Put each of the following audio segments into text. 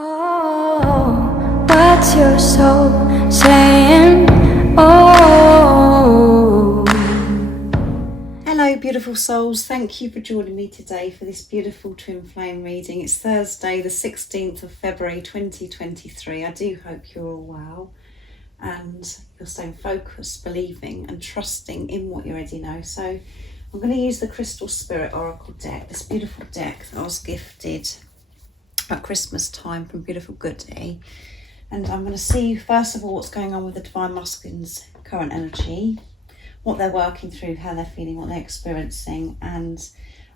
Oh, what's your soul saying? Oh. Hello beautiful souls, thank you for joining me today for this beautiful twin flame reading. It's Thursday the 16th of February 2023. I do hope you're all well and you're staying focused, believing and trusting in what you already know. So I'm going to use the Crystal Spirit Oracle deck, this beautiful deck that I was gifted at Christmas time from Beautiful Goody. And I'm going to see first of all what's going on with the Divine Masculine's current energy, what they're working through, how they're feeling, what they're experiencing, and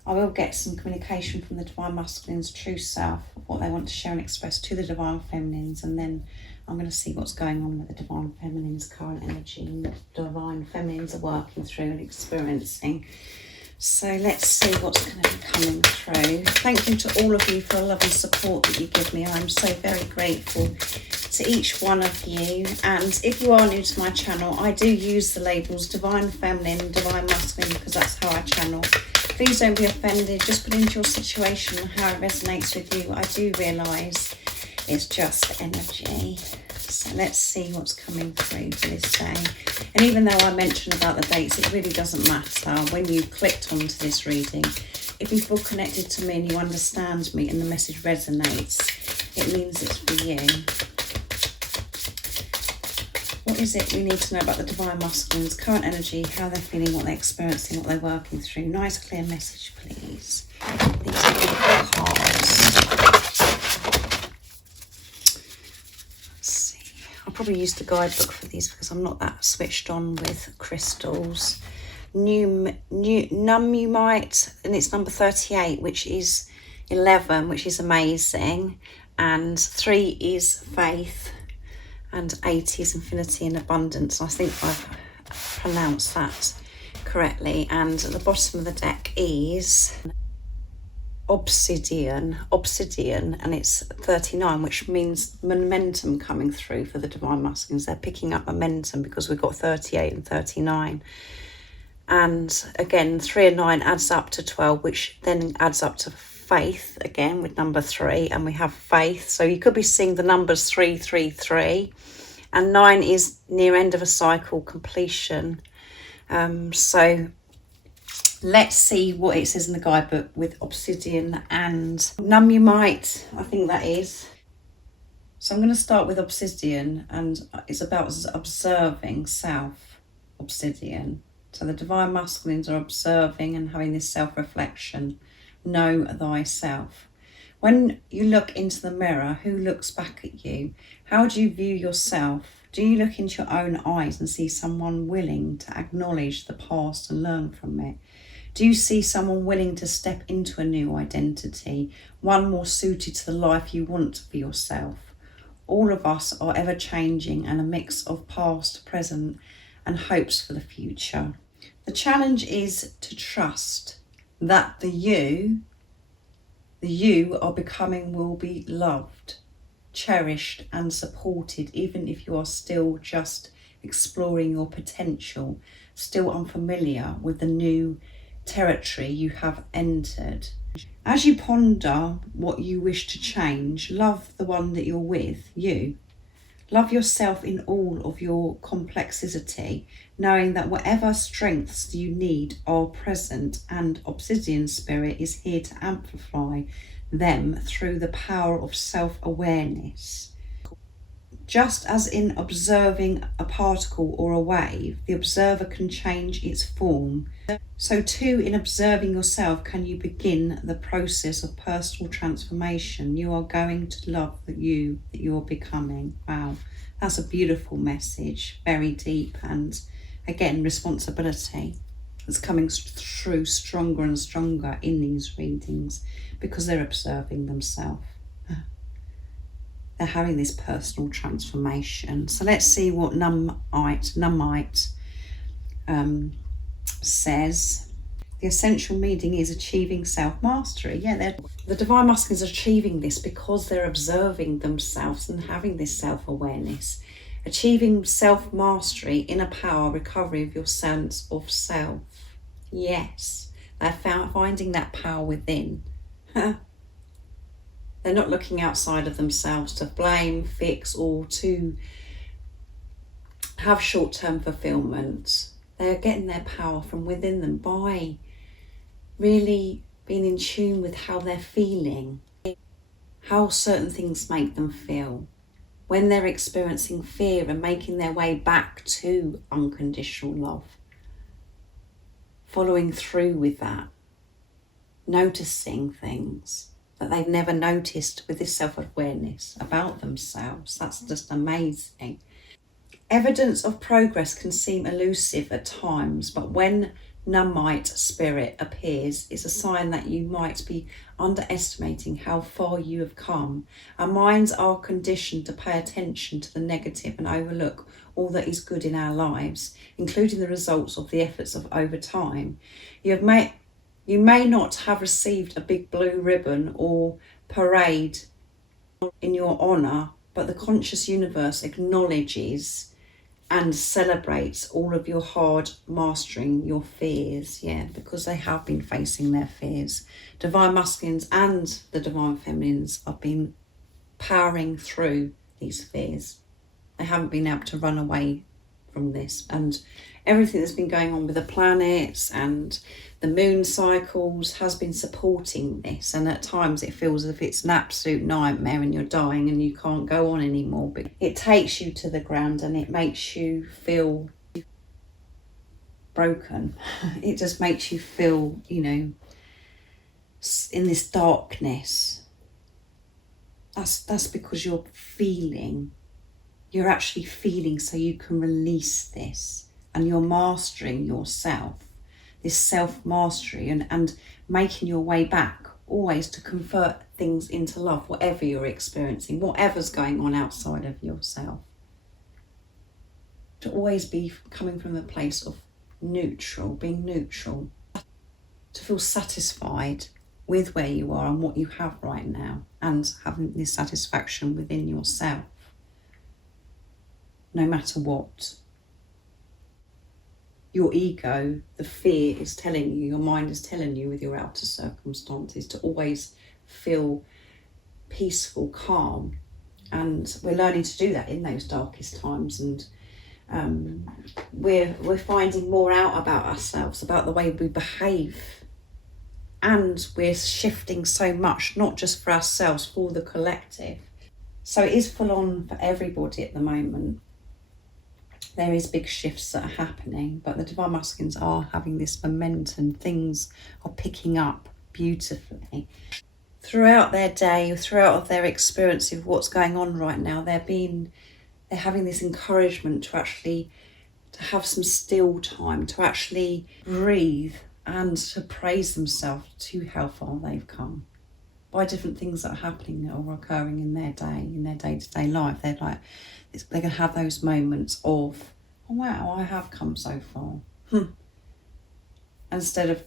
I will get some communication from the Divine Masculine's true self, what they want to share and express to the Divine Feminines, and then I'm going to see what's going on with the Divine Feminine's current energy and the Divine Feminines are working through and experiencing. So let's see what's going to be coming through. Thank you to all of you for the love and support that you give me. I'm so very grateful to each one of you. And if you are new to my channel, I do use the labels Divine Feminine, Divine Masculine, because that's how I channel. Please don't be offended. Just put into your situation and how it resonates with you. I do realise it's just energy. So let's see what's coming through to this day. And even though I mentioned about the dates, it really doesn't matter. When you clicked onto this reading, if you feel connected to me and you understand me and the message resonates, it means it's for you. What is it we need to know about the Divine Masculine's current energy, how they're feeling, what they're experiencing, what they're working through? Nice clear message, please. These are beautiful cards. I'll probably use the guidebook for these because I'm not that switched on with crystals. Nummite, and it's number 38, which is 11, which is amazing. And 3 is faith, and 8 is infinity and abundance. I think I've pronounced that correctly. And at the bottom of the deck is obsidian, and it's 39, which means momentum coming through for the Divine Masculines. They're picking up momentum because we've got 38 and 39, and again 3 and 9 adds up to 12, which then adds up to faith again with number 3, and we have faith. So you could be seeing the numbers 333, and 9 is near end of a cycle, completion. So let's see what it says in the guidebook with obsidian and nummite, I think that is. So I'm going to start with obsidian, and it's about observing self, obsidian. So the Divine Masculines are observing and having this self-reflection. Know thyself. When you look into the mirror, who looks back at you? How do you view yourself? Do you look into your own eyes and see someone willing to acknowledge the past and learn from it? Do you see someone willing to step into a new identity, one more suited to the life you want for yourself? All of us are ever changing and a mix of past, present, and hopes for the future. The challenge is to trust that the you are becoming will be loved, cherished, and supported, even if you are still just exploring your potential, still unfamiliar with the new territory you have entered. As you ponder what you wish to change, love the one that you're with, you. Love yourself in all of your complexity, knowing that whatever strengths you need are present, and Obsidian Spirit is here to amplify them through the power of self-awareness. Just as in observing a particle or a wave, the observer can change its form, so too in observing yourself can you begin the process of personal transformation. You are going to love that you're becoming. Wow, that's a beautiful message, very deep, and again, responsibility that's coming through stronger and stronger in these readings because they're observing themselves. They're having this personal transformation. So let's see what nummite says. The essential meaning is achieving self-mastery. Yeah, the Divine Masculines are achieving this because they're observing themselves and having this self-awareness. Achieving self-mastery, inner power, recovery of your sense of self. Yes, they're finding that power within. They're not looking outside of themselves to blame, fix, or to have short-term fulfillment. They're getting their power from within them by really being in tune with how they're feeling, how certain things make them feel. When they're experiencing fear and making their way back to unconditional love, following through with that, noticing things that they've never noticed with this self-awareness about themselves. That's just amazing. Evidence of progress can seem elusive at times, but when numbite spirit appears, it's a sign that you might be underestimating how far you have come. Our minds are conditioned to pay attention to the negative and overlook all that is good in our lives, including the results of the efforts of over time. You may not have received a big blue ribbon or parade in your honour, but the conscious universe acknowledges and celebrates all of your hard mastering your fears, because they have been facing their fears. Divine masculines and the divine feminines have been powering through these fears. They haven't been able to run away from this, and everything that's been going on with the planets and the moon cycles has been supporting this. And at times it feels as if it's an absolute nightmare and you're dying and you can't go on anymore, but it takes you to the ground and it makes you feel broken. It just makes you feel, in this darkness. That's because you're actually feeling, so you can release this, and you're mastering yourself, this self-mastery, and making your way back always to convert things into love, whatever you're experiencing, whatever's going on outside of yourself. To always be coming from the place of being neutral, to feel satisfied with where you are and what you have right now, and having this satisfaction within yourself, no matter what. Your ego, the fear is telling you, your mind is telling you with your outer circumstances to always feel peaceful, calm. And we're learning to do that in those darkest times. And we're finding more out about ourselves, about the way we behave. And we're shifting so much, not just for ourselves, for the collective. So it is full on for everybody at the moment. There is big shifts that are happening, but the divine masculines are having this momentum. Things are picking up beautifully. Throughout their day, throughout their experience of what's going on right now, they're having this encouragement to have some still time, to actually breathe and to praise themselves to how far they've come by different things that are happening or occurring in their day-to-day life. They're going to have those moments of, oh wow, I have come so far. Instead of,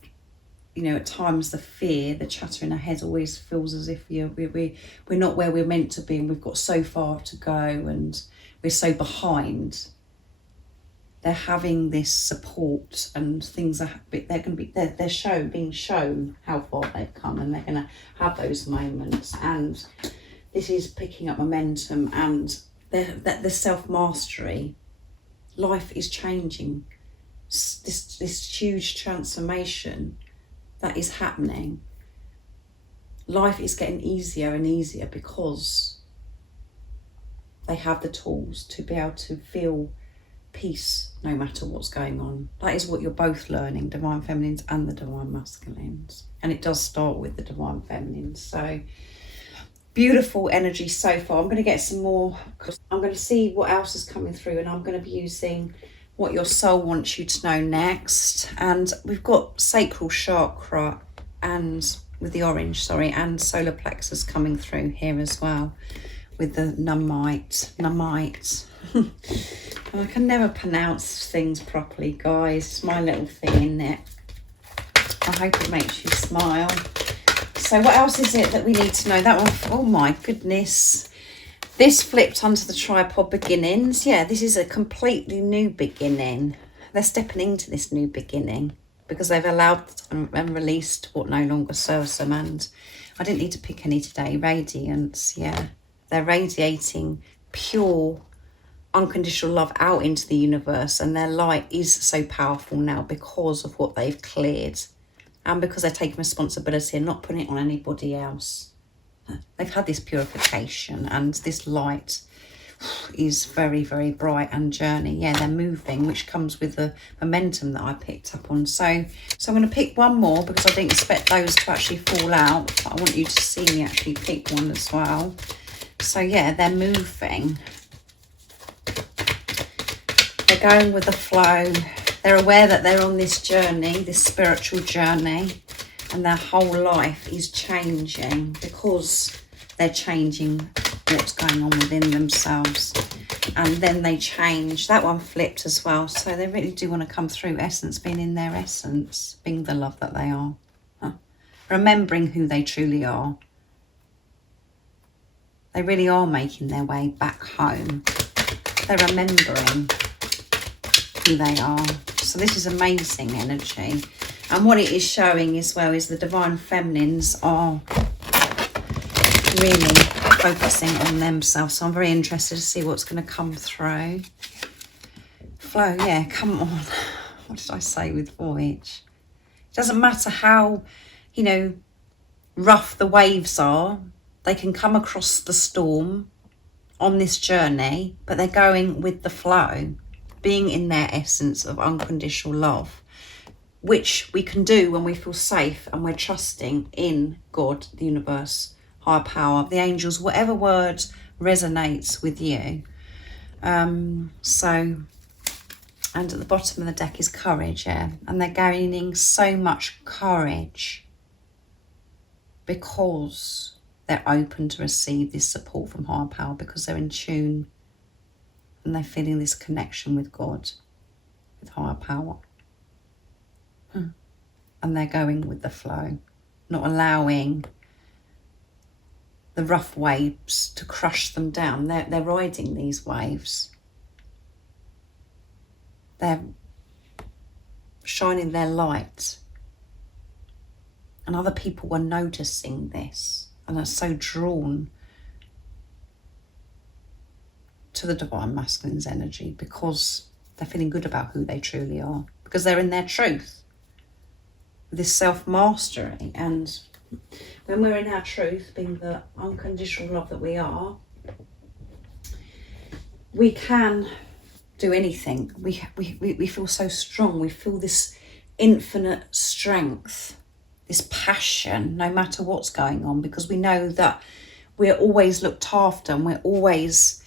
at times the fear, the chatter in our head always feels as if we're not where we're meant to be, and we've got so far to go and we're so behind. They're having this support, and things they're being shown how far they've come, and they're going to have those moments. And this is picking up momentum, and the self-mastery. Life is changing. This huge transformation that is happening. Life is getting easier and easier because they have the tools to be able to feel peace no matter what's going on. That is what you're both learning, divine feminines and the divine masculines. And it does start with the divine feminines. So beautiful energy so far. I'm going to get some more. I'm going to see what else is coming through, and I'm going to be using what your soul wants you to know next. And we've got sacral chakra and with the orange, and solar plexus coming through here as well with the numbite. I can never pronounce things properly, guys. It's my little thing, isn't it? I hope it makes you smile. So what else is it that we need to know? That one, oh my goodness. This flipped onto the tripod beginnings. Yeah, this is a completely new beginning. They're stepping into this new beginning because they've allowed and released what no longer serves them. And I didn't need to pick any today. Radiance, yeah. They're radiating pure, unconditional love out into the universe, and their light is so powerful now because of what they've cleared and because they're taking responsibility and not putting it on anybody else. They've had this purification, and this light is very, very bright and journey. Yeah, they're moving, which comes with the momentum that I picked up on. So I'm going to pick one more because I didn't expect those to actually fall out. But I want you to see me actually pick one as well. So yeah, they're moving. They're going with the flow. They're aware that they're on this journey, this spiritual journey, and their whole life is changing because they're changing what's going on within themselves. And then they change. That one flipped as well. So they really do want to come through essence, being in their essence, being the love that they are. Remembering who they truly are. They really are making their way back home. They're remembering who they are. So this is amazing energy. And what it is showing as well is the divine feminines are really focusing on themselves. So I'm very interested to see what's going to come through. Flow, yeah, come on. What did I say with voyage? It doesn't matter how, you know, rough the waves are. They can come across the storm on this journey, but they're going with the flow, being in their essence of unconditional love, which we can do when we feel safe and we're trusting in God, the universe, higher power, the angels, whatever word resonates with you. So, and at the bottom of the deck is courage, yeah, and they're gaining so much courage because they're open to receive this support from higher power, because they're in tune and they're feeling this connection with God, with higher power. And they're going with the flow, not allowing the rough waves to crush them down. They're riding these waves. They're shining their light. And other people are noticing this and are so drawn to the divine masculine's energy because they're feeling good about who they truly are, because they're in their truth. This self-mastery, and when we're in our truth, being the unconditional love that we are, we can do anything. We feel so strong. We feel this infinite strength, this passion, no matter what's going on, because we know that we're always looked after and we're always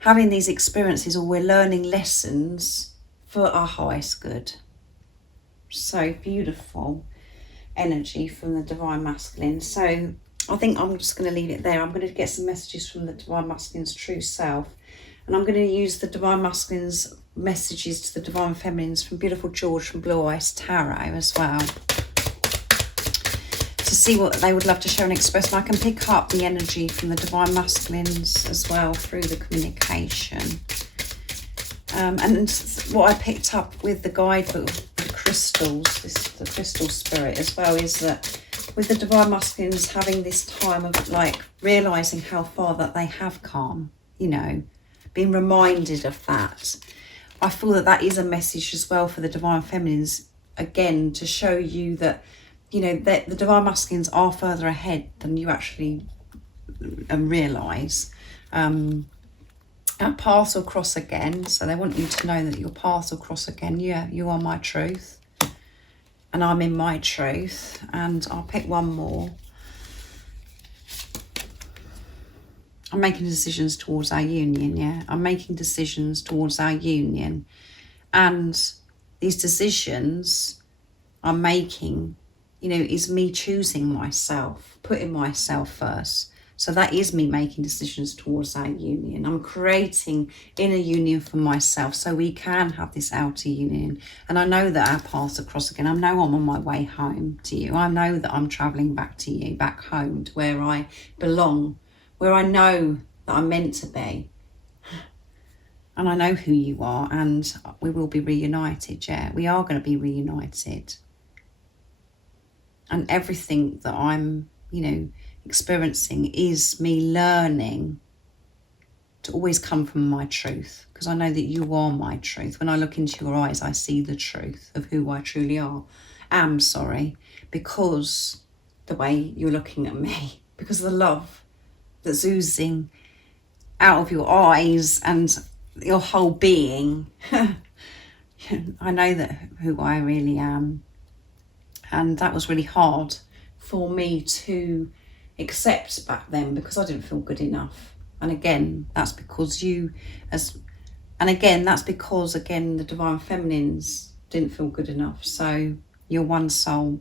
having these experiences, or we're learning lessons for our highest good. So beautiful energy from the divine masculine. So I think I'm just going to leave it there. I'm going to get some messages from the divine masculine's true self, and I'm going to use the divine masculine's messages to the divine feminines from beautiful George from Blue Ice Tarot as well, to see what they would love to share and express. And I can pick up the energy from the divine masculines as well through the communication. And what I picked up with the guidebook, the crystals, the crystal spirit as well, is that with the divine masculines having this time of like realising how far that they have come, you know, being reminded of that. I feel that that is a message as well for the divine feminines, again, to show you that, you know, that the divine masculines are further ahead than you actually realise. Our paths will cross again, so they want you to know that your paths will cross again. Yeah, you are my truth, and I'm in my truth. And I'll pick one more. I'm making decisions towards our union, yeah. I'm making decisions towards our union. And these decisions I'm making, you know, is me choosing myself, putting myself first. So that is me making decisions towards our union. I'm creating inner union for myself so we can have this outer union. And I know that our paths are cross again. I know I'm on my way home to you. I know that I'm travelling back to you, back home to where I belong, where I know that I'm meant to be. And I know who you are, and we will be reunited, yeah. We are going to be reunited. And everything that I'm experiencing is me learning to always come from my truth, because I know that you are my truth. When I look into your eyes, I see the truth of who I truly am, because the way you're looking at me, because of the love that's oozing out of your eyes and your whole being. I know that who I really am. And that was really hard for me to accept back then, because I didn't feel good enough. And again, that's because the divine feminines didn't feel good enough. So you're one soul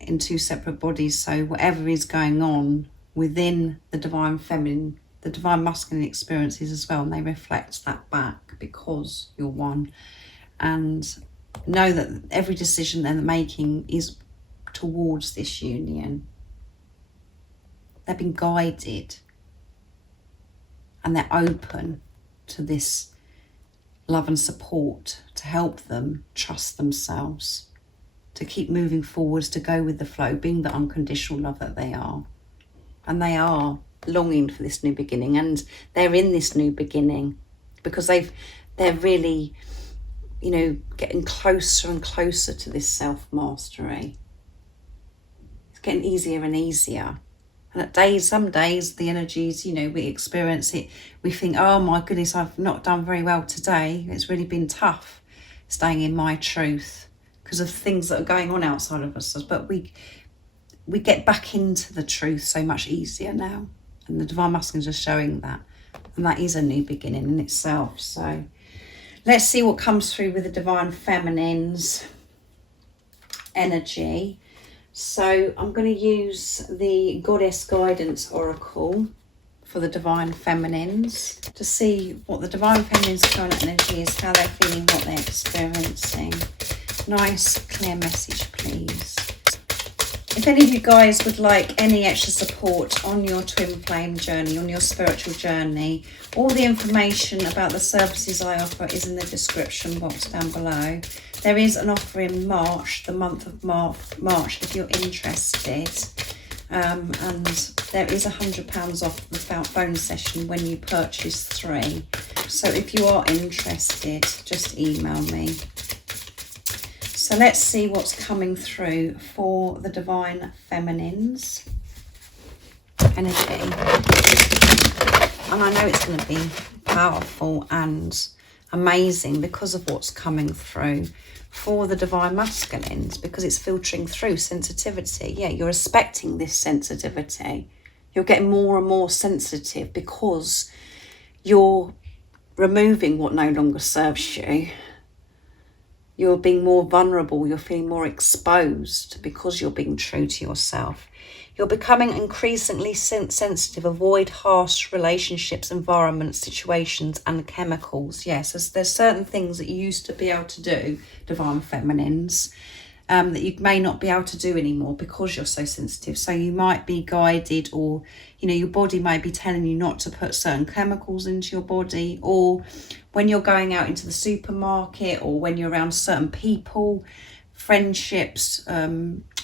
in two separate bodies. So whatever is going on within the divine feminine, the divine masculine experiences as well, and they reflect that back because you're one. And know that every decision they're making is towards this union. They've been guided, and they're open to this love and support to help them trust themselves, to keep moving forwards, to go with the flow, being the unconditional love that they are. And they are longing for this new beginning, and they're in this new beginning because they're really, getting closer and closer to this self-mastery. It's getting easier and easier. And some days, the energies, we experience it. We think, oh my goodness, I've not done very well today. It's really been tough staying in my truth because of things that are going on outside of us. But we get back into the truth so much easier now. And the divine masculines are showing that. And that is a new beginning in itself. So let's see what comes through with the divine feminines energy. So I'm going to use the Goddess Guidance Oracle for the divine feminines to see what the divine feminines current energy is, how they're feeling, what they're experiencing. Nice, clear message, please. If any of you guys would like any extra support on your twin flame journey, on your spiritual journey, all the information about the services I offer is in the description box down below. There is an offer in March, the month of March, if you're interested. And there is £100 off the phone session when you purchase 3. So if you are interested, just email me. So let's see what's coming through for the divine feminines energy. And I know it's going to be powerful and amazing because of what's coming through for the divine masculines, because it's filtering through sensitivity. Yeah, you're respecting this sensitivity. You're getting more and more sensitive because you're removing what no longer serves you. You're being more vulnerable. You're feeling more exposed because you're being true to yourself. You're becoming increasingly sensitive. Avoid harsh relationships, environments, situations, and chemicals. Yes, there's certain things that you used to be able to do, divine feminines, that you may not be able to do anymore because you're so sensitive. So you might be guided, or your body might be telling you not to put certain chemicals into your body, or when you're going out into the supermarket, or when you're around certain people, friendships,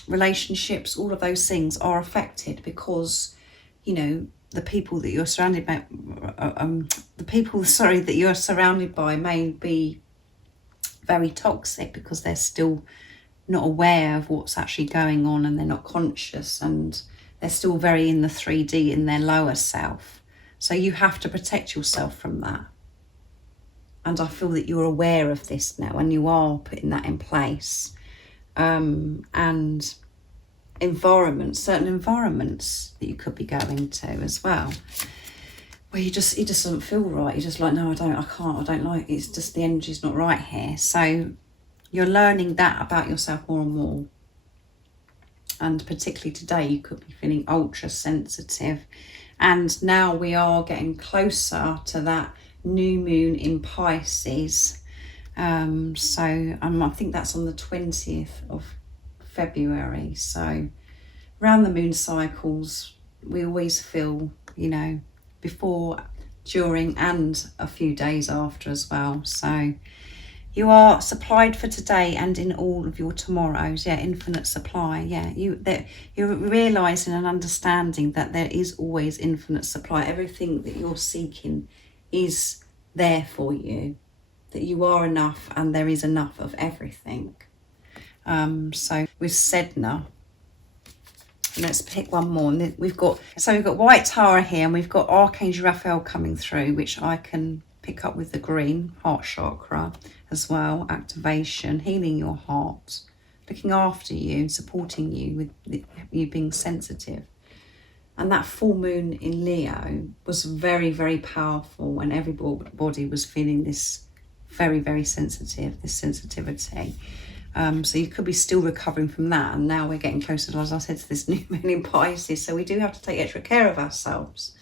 relationships, all of those things are affected because the people that you're surrounded by, that you're surrounded by may be very toxic because they're still not aware of what's actually going on, and they're not conscious, and they're still very in the 3D, in their lower self. So you have to protect yourself from that. And I feel that you're aware of this now, and you are putting that in place. And certain environments that you could be going to as well, where it just doesn't feel right. You're just like, no, I can't, I don't like it. It's just the energy's not right here. So you're learning that about yourself more and more. And particularly today, you could be feeling ultra sensitive. And now we are getting closer to that new moon in Pisces. I think that's on the 20th of February. So around the moon cycles, we always feel, before, during, and a few days after as well. So You are supplied for today and in all of your tomorrows. Yeah, infinite supply. Yeah, you're realising and understanding that there is always infinite supply. Everything that you're seeking is there for you. That you are enough and there is enough of everything. So with Sedna, let's pick one more. We've got White Tara here, and we've got Archangel Raphael coming through, which I can pick up with the green heart chakra as well. Activation, healing your heart, looking after you and supporting you with you being sensitive. And that full moon in Leo was very, very powerful when everybody was feeling this very, very sensitive, this sensitivity. So you could be still recovering from that, and now we're getting closer, as I said, to this new moon in Pisces, so we do have to take extra care of ourselves.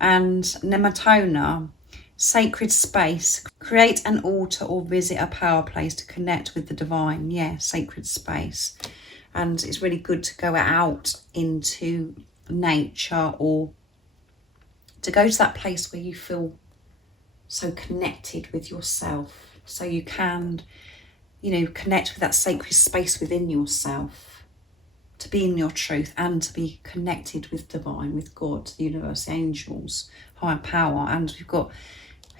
And Nematona, sacred space, create an altar or visit a power place to connect with the divine. Yeah, sacred space. And it's really good to go out into nature, or to go to that place where you feel so connected with yourself, so you can, you know, connect with that sacred space within yourself, to be in your truth and to be connected with divine, with God, the universe, angels, higher power. And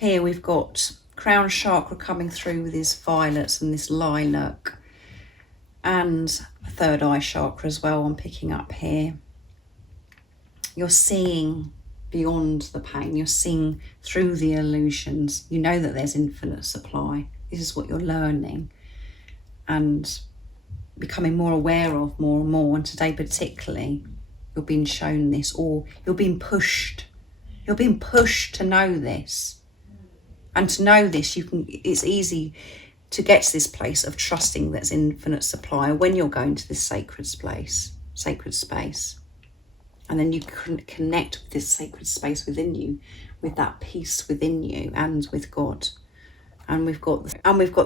we've got crown chakra coming through with this violets and this lilac, and third eye chakra as well I'm picking up here. You're seeing beyond the pain, you're seeing through the illusions. You know that there's infinite supply. This is what you're learning and becoming more aware of more and more. And today particularly, you're being shown this, or you're being pushed. You're being pushed to know this. And to know this, it's easy to get to this place of trusting there's infinite supply when you're going to this sacred space. And then you can connect with this sacred space within you, with that peace within you and with God. And we've got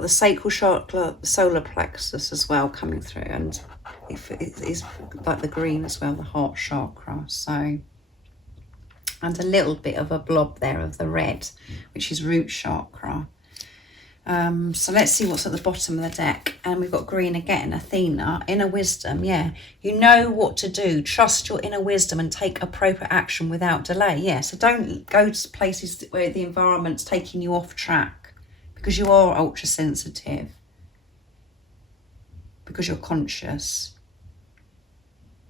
the sacral chakra, the solar plexus as well coming through, and it is like the green as well, the heart chakra. So, and a little bit of a blob there of the red, which is root chakra. So let's see what's at the bottom of the deck. And we've got green again, Athena, inner wisdom. Yeah, you know what to do. Trust your inner wisdom and take appropriate action without delay. Yeah, so don't go to places where the environment's taking you off track, because you are ultra sensitive, because you're conscious.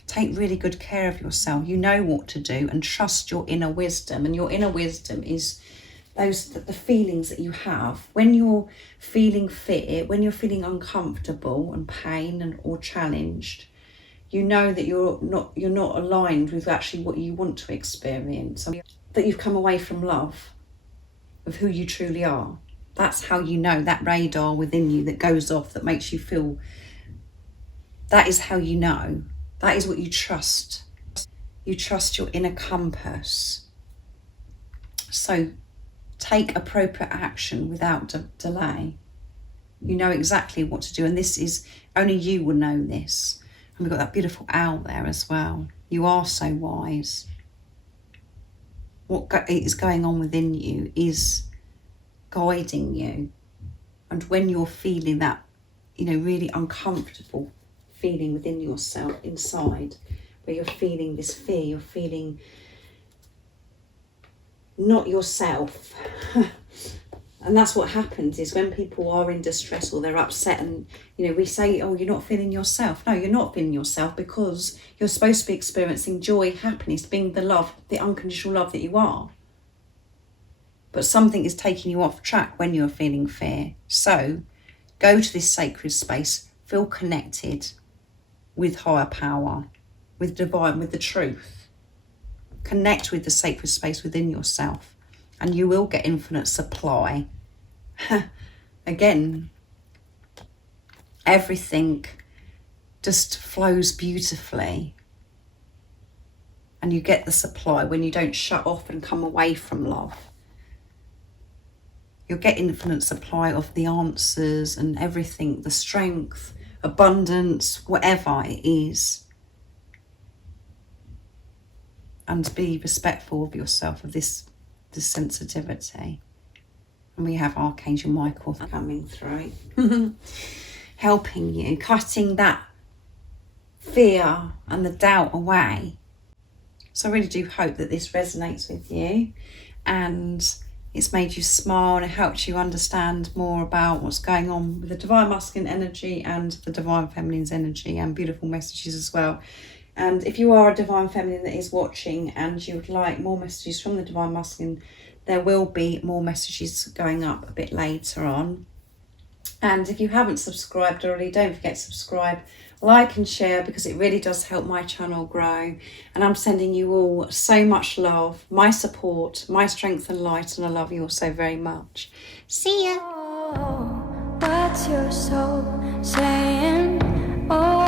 Take really good care of yourself. You know what to do, and trust your inner wisdom. And your inner wisdom is the feelings that you have when you're feeling fear, when you're feeling uncomfortable and pain or challenged. You know that you're not aligned with actually what you want to experience, that you've come away from love of who you truly are. That's how you know, that radar within you that goes off, that makes you feel, that is how you know. That is what you trust. You trust your inner compass. So take appropriate action without delay. You know exactly what to do, and this is, only you will know this. And we've got that beautiful owl there as well. You are so wise. What is going on within you is guiding you. And when you're feeling that, you know, really uncomfortable feeling within yourself, inside, where you're feeling this fear, you're feeling not yourself. And that's what happens, is when people are in distress or they're upset, and you know, we say, oh, you're not feeling yourself. No, you're not feeling yourself, because you're supposed to be experiencing joy, happiness, being the love, the unconditional love that you are. But something is taking you off track when you're feeling fear. So go to this sacred space, feel connected with higher power, with divine, with the truth. Connect with the sacred space within yourself, and you will get infinite supply. Again, everything just flows beautifully, and you get the supply when you don't shut off and come away from love. You'll get infinite supply of the answers and everything, the strength, abundance, whatever it is. And be respectful of yourself, of this sensitivity. And we have Archangel Michael coming through, helping you, cutting that fear and the doubt away. So I really do hope that this resonates with you and it's made you smile and it helps you understand more about what's going on with the Divine Masculine energy and the Divine Feminine's energy, and beautiful messages as well. And if you are a Divine Feminine that is watching and you would like more messages from the Divine Masculine, there will be more messages going up a bit later on. And if you haven't subscribed already, don't forget to subscribe, like and share, because it really does help my channel grow. And I'm sending you all so much love, my support, my strength and light, and I love you all so very much. See ya. Oh, what's your soul saying? Oh.